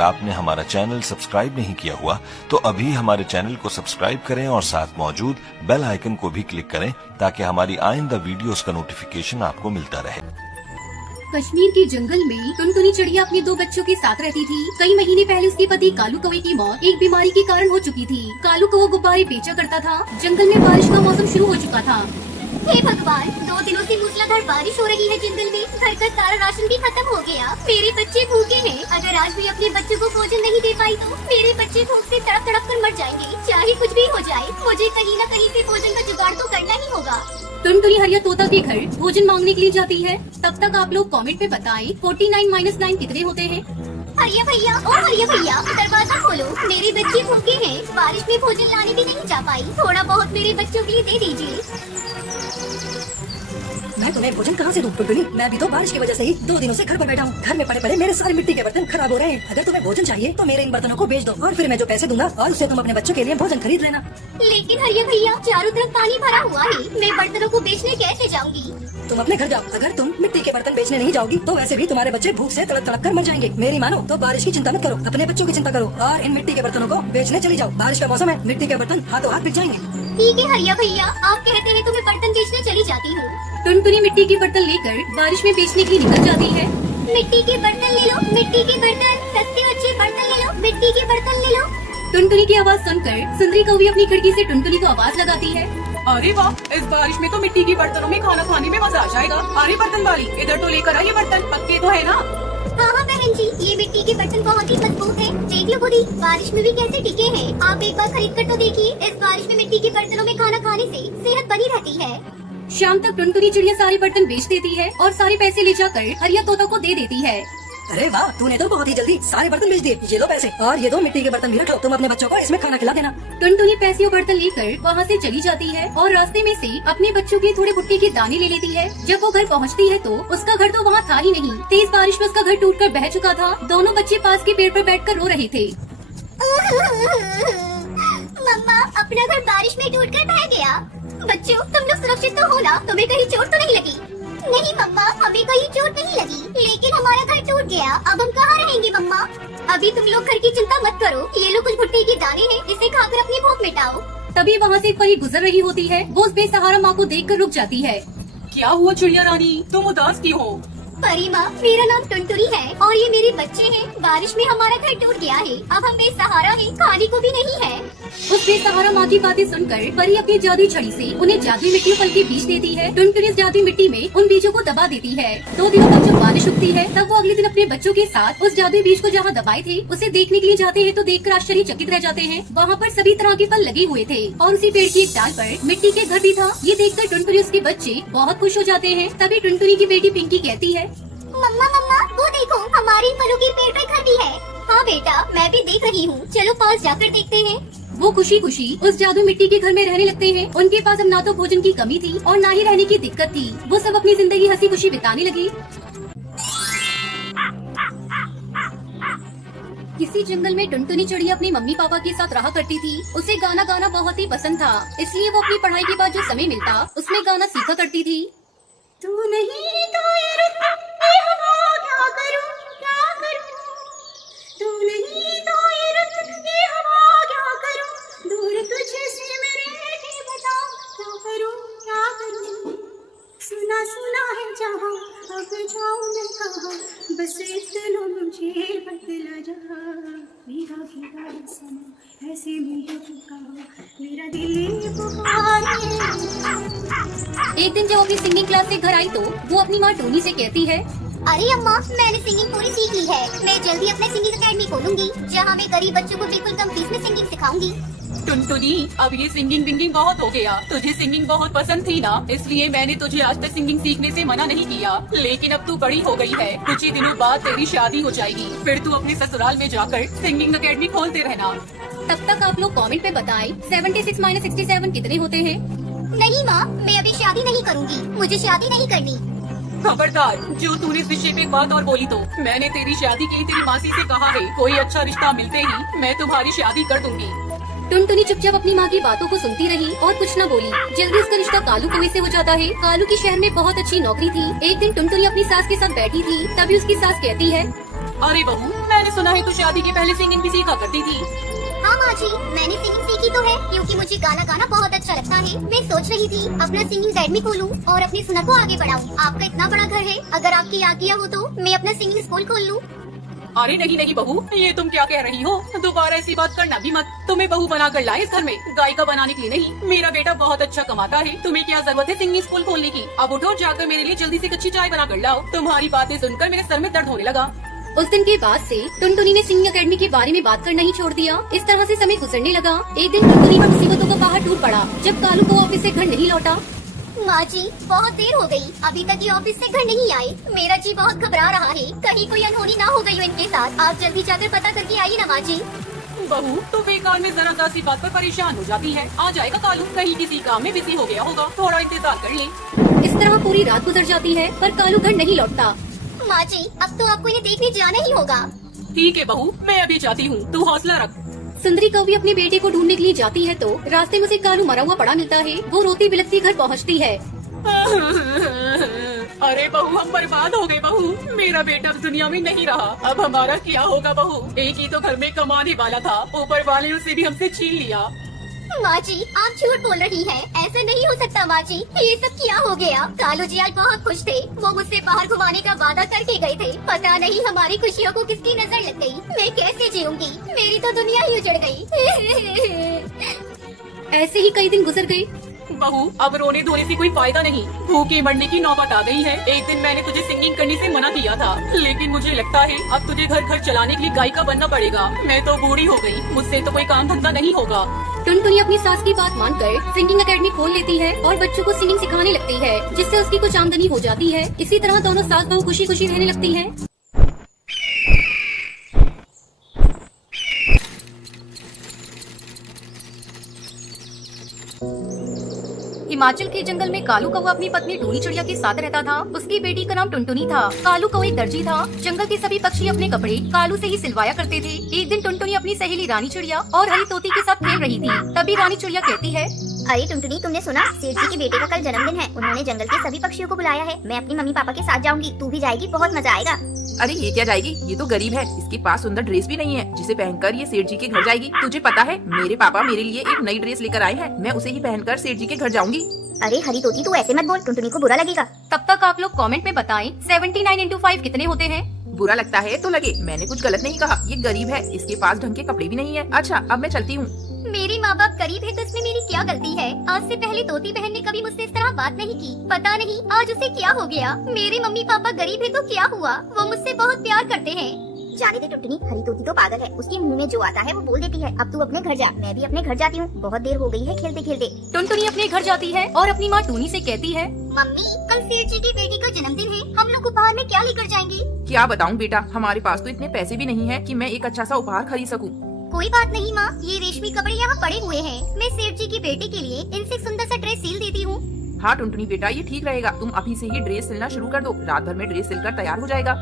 अगर आपने हमारा चैनल सब्सक्राइब नहीं किया हुआ तो अभी हमारे चैनल को सब्सक्राइब करें और साथ मौजूद बेल आइकन को भी क्लिक करें ताकि हमारी आइंदा वीडियोस का नोटिफिकेशन आपको मिलता रहे। कश्मीर के जंगल में टुनटुनी चिड़िया अपने 2 बच्चों के साथ रहती थी। कई महीने पहले उसके पति कालू कौवे की मौत एक बीमारी के कारण हो चुकी थी। कालू कौवा गुब्बारे बेचा करता था। जंगल में बारिश का मौसम शुरू हो चुका था। हे भगवान, 2 दिनों से मूसलाधार बारिश हो रही है जंगल में। घर का सारा राशन भी खत्म हो गया। मेरे बच्चे भूखे हैं। अगर आज भी अपने बच्चों को भोजन नहीं दे पाई तो मेरे बच्चे भूख से तड़प तड़प कर मर जाएंगे। चाहे कुछ भी हो जाए, मुझे कहीं न कहीं से भोजन का जुगाड़ तो करना ही होगा। टुनटुनी हरिया तोता के घर भोजन मांगने के लिए जाती है। तब तक आप लोग कमेंट में बताएं 49 - 9 कितने होते हैं। हरिया भैया, ओ हरिया भैया, दरवाजा खोलो। मेरे बच्चे भूखे हैं। बारिश में भोजन लाने भी नहीं जा पाई। थोड़ा बहुत मेरे बच्चों के लिए दे दीजिए। मैं तुम्हें भोजन कहाँ से दूं टुनटुनी? मैं भी तो बारिश की वजह से ही 2 दिनों से घर पर बैठा हूँ। घर में पड़े पड़े मेरे सारे मिट्टी के बर्तन खराब हो रहे हैं। अगर तुम्हें भोजन चाहिए तो मेरे इन बर्तनों को बेच दो और फिर मैं जो पैसे दूंगा और उससे तुम अपने बच्चों के लिए भोजन खरीद लेना। लेकिन हरिया भैया, चारों तरफ पानी भरा हुआ है। मैं बर्तनों को बेचने कैसे जाऊंगी? तुम अपने घर जाओ। अगर तुम मिट्टी के बर्तन बेचने नहीं जाओगी तो वैसे भी तुम्हारे बच्चे भूख से तड़प तड़प कर मर जाएंगे। मेरी मानो तो बारिश की चिंता मत करो, अपने बच्चों की चिंता करो और इन मिट्टी के बर्तनों को बेचने चली जाओ। बारिश का मौसम है, मिट्टी के बर्तन हाथों हाथ बिक जाएंगे। ठीक है हरिया भैया, आप कहते हैं तो मैं बर्तन बेचने चली जाती हूँ। टुनटुनी मिट्टी के बर्तन लेकर बारिश में बेचने के लिए निकल जाती है। मिट्टी के बर्तन ले लो, मिट्टी के बर्तन, सस्ते अच्छे बर्तन ले लो, मिट्टी के बर्तन ले लो। टुनटुनी की आवाज सुनकर सुंदरी कौवी अपनी खिड़की से टुनटुनी को आवाज लगाती है। अरे वाह, इस बारिश में तो मिट्टी के बर्तनों में खाना खाने में मजा आ जाएगा। अरे बर्तन वाली, इधर तो लेकर आइए बर्तन, पक्के तो है ना? हाँ हाँ बहन जी, ये मिट्टी के बर्तन बहुत ही मजबूत है। देख लो बुरी, बारिश में भी कैसे टिके हैं। आप एक बार खरीद कर तो देखिए। इस बारिश में मिट्टी के बर्तनों में खाना खाने से सेहत बनी रहती है। शाम तक टुनटुनी चिड़िया सारे बर्तन बेच देती है और सारे पैसे ले जाकर हरिया तोता को दे देती है। अरे वाह, तूने तो बहुत ही जल्दी सारे बर्तन बेच दिए। ये लो पैसे और ये 2 मिट्टी के बर्तन भी रख लो। तुम अपने बच्चों को इसमें खाना खिला देना। टुनटुनी पैसे और बर्तन लेकर वहाँ से चली जाती है और रास्ते में से अपने बच्चों के थोड़े भुट्टे के दाने ले लेती है। जब वो घर पहुँचती है तो उसका घर तो वहाँ था ही नहीं। तेज बारिश में उसका घर टूटकर बह चुका था। दोनों बच्चे पास के पेड़ पर बैठकर रो रहे थे। मम्मा, अपना घर बारिश में टूटकर बह गया। बच्चों, तुम लोग सुरक्षित तो हो ना? तुम्हें कहीं चोट तो नहीं लगी? नहीं मम्मा, हमें कहीं चोट नहीं लगी, लेकिन हमारा घर टूट गया। अब हम कहाँ रहेंगे मम्मा? अभी तुम लोग घर की चिंता मत करो। ये लो कुछ भुट्टे के दाने हैं, इसे खाकर अपनी भूख मिटाओ। तभी वहाँ से एक परी गुजर रही होती है। वो उस बेसहारा माँ को देखकर रुक जाती है। क्या हुआ चिड़िया रानी, तुम उदास क्यों हो? परी माँ, मेरा नाम टुनटुनी है और ये मेरे बच्चे हैं। बारिश में हमारा घर टूट गया है। अब हम बेसहारा हैं, खाने को भी नहीं है। उस बेसहारा माँ की बातें सुनकर परी अपनी जादुई छड़ी से उन्हें जादुई मिट्टी फल के बीज देती है। टुनटुनी इस जादुई मिट्टी में उन बीजों को दबा देती है। 2 दिनों बाद जब बारिश रुकती है तब वो अगले दिन अपने बच्चों के साथ उस जादुई बीज को जहाँ दबाए थे उसे देखने के लिए जाते हैं तो देखकर आश्चर्यचकित रह जाते हैं। वहाँ पर सभी तरह के फल लगे हुए थे और उसी पेड़ की एक डाल पर मिट्टी के घर भी था। ये देखकर टुनटुनी उसके बच्चे बहुत खुश हो जाते हैं। तभी टुनटुनी की बेटी पिंकी कहती है, मम्मा मम्मा, वो देखो, हमारे फलों के पेड़ पर घर भी है। हाँ बेटा, मैं भी देख रही हूँ। चलो पास जाकर देखते हैं। वो खुशी खुशी उस जादू मिट्टी के घर में रहने लगते हैं। उनके पास अब ना तो भोजन की कमी थी और ना ही रहने की दिक्कत थी। वो सब अपनी जिंदगी हंसी खुशी बिताने लगी। किसी जंगल में टुनटुनी चिड़िया अपनी मम्मी पापा के साथ रहा करती थी। उसे गाना गाना बहुत ही पसंद था, इसलिए वो अपनी पढ़ाई के बाद जो समय मिलता उसमें गाना सीखा करती थी। तू नहीं तो ये रुत, ये हवा, क्या करूं क्या करूं? तू नहीं तो ये रुत, ये हवा, क्या करूं? दूर तुझे से मेरे ही बता, क्या करूं क्या करूं? सुना सुना है जहां, अब जाऊं मैं कहां? बस इतना मुझे बदला जा। भीगा भीगा समा ऐसे में रुका, मेरा दिल पुकारे। एक दिन जब अपनी सिंगिंग क्लास से घर आई तो वो अपनी माँ टोनी से कहती है, अरे अम्मा, मैंने सिंगिंग पूरी सीख ली है। मैं जल्दी अपने सिंगिंग एकेडमी खोलूंगी जहाँ मैं गरीब बच्चों को बिल्कुल कम फीस में सिंगिंग सिखाऊंगी। टुनटुनी, अब ये सिंगिंग विंगिंग बहुत हो गया। तुझे सिंगिंग बहुत पसंद थी ना, इसलिए मैंने तुझे आज तक सिंगिंग सीखने से मना नहीं किया। लेकिन अब तू बड़ी हो गई है, कुछ ही दिनों बाद तेरी शादी हो जाएगी। फिर तू अपने ससुराल में जाकर सिंगिंग एकेडमी खोलते रहना। तब तक आप लोग कमेंट में बताएं 76 - 67 कितने होते हैं। नहीं माँ, मैं अभी शादी नहीं करूँगी। मुझे शादी नहीं करनी। खबरदार, जो तूने इस विषय पे एक बात और बोली तो मैंने तेरी शादी के लिए तेरी मासी से कहा है, कोई अच्छा रिश्ता मिलते ही मैं तुम्हारी शादी कर दूंगी। टुनटुनी चुपचाप अपनी माँ की बातों को सुनती रही और कुछ न बोली। जल्दी उसका रिश्ता कालू कौवे से हो जाता है। कालू की शहर में बहुत अच्छी नौकरी थी। एक दिन टुनटुनी अपनी सास के साथ बैठी थी, तभी उसकी सास कहती है, अरे बहू, मैं मैंने सुना है तू शादी के पहले सिंगिंग भी सीखा करती थी। हाँ माँ जी, मैंने सिंगिंग सीखी तो है क्योंकि मुझे गाना गाना बहुत अच्छा लगता है। मैं सोच रही थी अपना सिंगिंग एकेडमी खोलूं और अपनी सुनर को आगे बढ़ाऊं। आपका इतना बड़ा घर है, अगर आपकी आज्ञा हो तो मैं अपना सिंगिंग स्कूल खोल लूं। अरे नहीं नहीं बहू, ये तुम क्या कह रही हो? दोबारा ऐसी बात करना भी मत। तुम्हें बहू बना कर लाए इस घर में, गायिका बनाने के लिए नहीं। मेरा बेटा बहुत अच्छा कमाता है, तुम्हें क्या जरूरत है सिंगिंग स्कूल खोलने की? अब उठो, जाकर मेरे लिए जल्दी से कच्ची चाय बना कर लाओ। तुम्हारी बातें सुनकर मेरे सर में दर्द होने लगा। उस दिन के बाद से टुनटुनी ने सिंगिंग एकेडमी के बारे में बात करना ही छोड़ दिया। इस तरह से समय गुजरने लगा। एक दिन टुनटुनी पर मुसीबतों का पहाड़ टूट पड़ा जब कालू को ऑफिस से घर नहीं लौटा। माँ जी, बहुत देर हो गई, अभी तक ये ऑफिस से घर नहीं आए। मेरा जी बहुत घबरा रहा है, कहीं कोई अनहोनी ना हो गई हो इनके साथ। आप जल्दी जाकर पता करके आइए ना माँ जी। बहू तो बेकार में जरा सी बात पर परेशान हो जाती है। आ जाएगा कालू, कहीं किसी काम में बिजी हो गया होगा, थोड़ा इंतजार कर ले। इस तरह पूरी रात गुजर जाती है पर कालू घर नहीं लौटता। माँ जी, अब तो आपको इन्हें देखने जाना ही होगा। ठीक है बहू, मैं अभी जाती हूँ, तू हौसला रख। सुंदरी कौवी अपने बेटे को ढूंढने के लिए जाती है तो रास्ते में उसे कालू मरा हुआ पड़ा मिलता है। वो रोती बिलखती घर पहुँचती है। अरे बहू, हम बर्बाद हो गए बहू। मेरा बेटा अब दुनिया में नहीं रहा, अब हमारा क्या होगा बहू? एक ही तो घर में कमाने वाला था, ऊपर वाले ने उसे भी हमसे छीन लिया। माँ जी, आप झूठ बोल रही हैं, ऐसा नहीं हो सकता माँ जी। ये सब क्या हो गया? कालू जी आज बहुत खुश थे, वो मुझसे बाहर घुमाने का वादा करके गए थे। पता नहीं हमारी खुशियों को किसकी नजर लग गई। मैं कैसे जीऊंगी? मेरी तो दुनिया ही उजड़ गई। ऐसे ही कई दिन गुजर गए। बहू, अब रोने धोने से कोई फायदा नहीं, भूखे मरने की नौबत आ गई है। एक दिन मैंने तुझे सिंगिंग करने से मना किया था, लेकिन मुझे लगता है अब तुझे घर घर चलाने के लिए गायिका बनना पड़ेगा। मैं तो बूढ़ी हो गई, मुझसे तो कोई काम धंधा नहीं होगा। टुनटुनी अपनी सास की बात मानकर सिंगिंग एकेडमी खोल लेती है और बच्चों को सिंगिंग सिखाने लगती है, जिससे उसकी कुछ आमदनी हो जाती है। इसी तरह दोनों सास बहू खुशी खुशी रहने लगती हैं। हिमाचल के जंगल में कालू कौवा अपनी पत्नी टूनी चिड़िया के साथ रहता था। उसकी बेटी का नाम टुनटुनी था। कालू कौवा एक दर्जी था। जंगल के सभी पक्षी अपने कपड़े कालू से ही सिलवाया करते थे। एक दिन टुनटुनी अपनी सहेली रानी चिड़िया और हरी तोती के साथ खेल रही थी। तभी रानी चिड़िया कहती है, अरे टुनटुनी, तुमने सुना? सेठ जी के बेटे का कल जन्मदिन है। उन्होंने जंगल के सभी पक्षियों को बुलाया है। मैं अपनी मम्मी पापा के साथ जाऊंगी, तू भी जाएगी? बहुत मजा आएगा। अरे ये क्या जाएगी, ये तो गरीब है, इसके पास सुंदर ड्रेस भी नहीं है जिसे पहनकर ये सेठ जी के घर जाएगी। तुझे पता है मेरे पापा मेरे लिए एक नई ड्रेस लेकर आए हैं, मैं उसे ही पहनकर सेठ जी के घर जाऊंगी। अरे हरी तोती, तू ऐसे मत बोल, टुनटुनी को बुरा लगेगा। तब तक आप लोग कमेंट में बताएं 79 into 5 कितने होते हैं। बुरा लगता है तो लगे, मैंने कुछ गलत नहीं कहा। ये गरीब है, इसके पास ढंग के कपड़े भी नहीं है। अच्छा अब मैं चलती हूँ। मेरे माँ बाप गरीब है तो इसमें मेरी क्या गलती है? आज से पहले तोती बहन ने कभी मुझसे इस तरह बात नहीं की। पता नहीं आज उसे क्या हो गया। मेरे मम्मी पापा गरीब है तो क्या हुआ? वो मुझसे बहुत प्यार करते हैं। जाने दे टुनटुनी, हरी तोती तो पागल है, उसके मुंह में जो आता है वो बोल देती है। अब तू अपने घर जा, मैं भी अपने घर जाती हूँ, बहुत देर हो गई है खेलते खेलते। टुनटुनी अपने घर जाती है और अपनी माँ टूनी से कहती है, मम्मी, कल सेठ जी की बेटी का जन्मदिन है, हम लोग उपहार में क्या लेकर जाएंगे? क्या बताऊँ बेटा, हमारे पास तो इतने पैसे भी नहीं है कि मैं एक अच्छा सा उपहार खरीद सकूँ। कोई बात नहीं माँ, ये रेशमी कपड़े यहाँ पड़े हुए हैं। मैं सेठ जी की बेटी के लिए इनसे एक सुंदर सा ड्रेस सिल देती हूँ। हाँ टुनटुनी बेटा, ये ठीक रहेगा, तुम अभी से ही ड्रेस सिलना शुरू कर दो, रात भर में ड्रेस सिलकर तैयार हो जाएगा।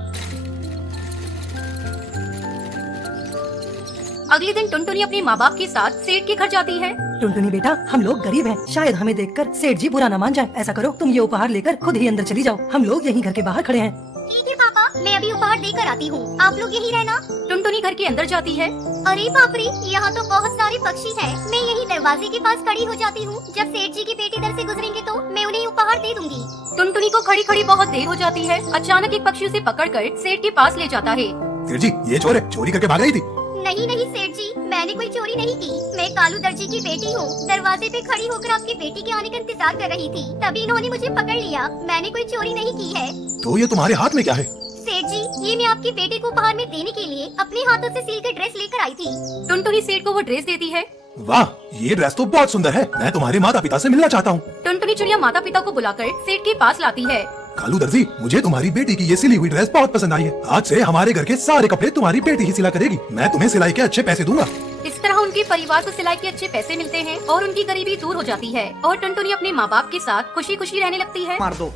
अगले दिन टुनटुनी अपने माँ बाप के साथ सेठ के घर जाती है। टुनटुनी बेटा, हम लोग गरीब हैं, शायद हमें देखकर सेठ जी बुरा न मान जाए। ऐसा करो, तुम ये उपहार लेकर खुद ही अंदर चली जाओ, हम लोग यहीं घर के बाहर खड़े हैं। ठीक है पापा, मैं अभी उपहार देकर आती हूँ, आप लोग यहीं रहना। टुनटुनी घर के अंदर जाती है। अरे बाप रे, यहाँ तो बहुत सारे पक्षी हैं। मैं यही दरवाजे के पास खड़ी हो जाती हूँ। जब सेठ जी की बेटी इधर से गुजरेंगे तो मैं उन्हें उपहार दे दूंगी। टुनटुनी को खड़ी खड़ी बहुत देर हो जाती है। अचानक एक पक्षी उसे पकड़कर सेठ के पास ले जाता है। सेठ जी, ये चोर है, चोरी करके भाग रही थी। नहीं नहीं सेठ जी, मैंने कोई चोरी नहीं की। मैं कालू दर्जी की बेटी हूँ। दरवाजे पे खड़ी होकर आपकी बेटी के आने का इंतजार कर रही थी, तभी इन्होंने मुझे पकड़ लिया। मैंने कोई चोरी नहीं की है। तो ये तुम्हारे हाथ में क्या है? सेठ जी, ये मैं आपकी बेटी को उपहार में देने के लिए अपने हाथों से सिल के ड्रेस लेकर आई थी। टुनटुनी सेठ को वो ड्रेस देती है। वाह, ये ड्रेस तो बहुत सुंदर है, मैं तुम्हारे माता पिता से मिलना चाहता हूँ। टुनटुनी चिड़िया माता पिता को बुलाकर सेठ के पास लाती है। कालू दर्जी, मुझे तुम्हारी बेटी की ये सिली हुई ड्रेस बहुत पसंद आई है। आज से हमारे घर के सारे कपड़े तुम्हारी बेटी ही सिला करेगी। मैं तुम्हें सिलाई के अच्छे पैसे दूंगा। इस तरह उनके परिवार को सिलाई के अच्छे पैसे मिलते हैं और उनकी गरीबी दूर हो जाती है और टुनटुनी अपने माँ बाप के साथ खुशी खुशी रहने लगती है। मार दो,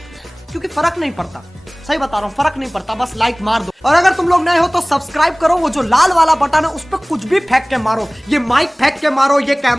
क्योंकि फर्क नहीं पड़ता। सही बता रहा हूँ, फर्क नहीं पड़ता, बस लाइक मार दो। और अगर तुम लोग नए हो तो सब्सक्राइब करो। वो जो लाल वाला बटन है उस पर कुछ भी फेंक के मारो, ये माइक फेंक के मारो, ये कैमरा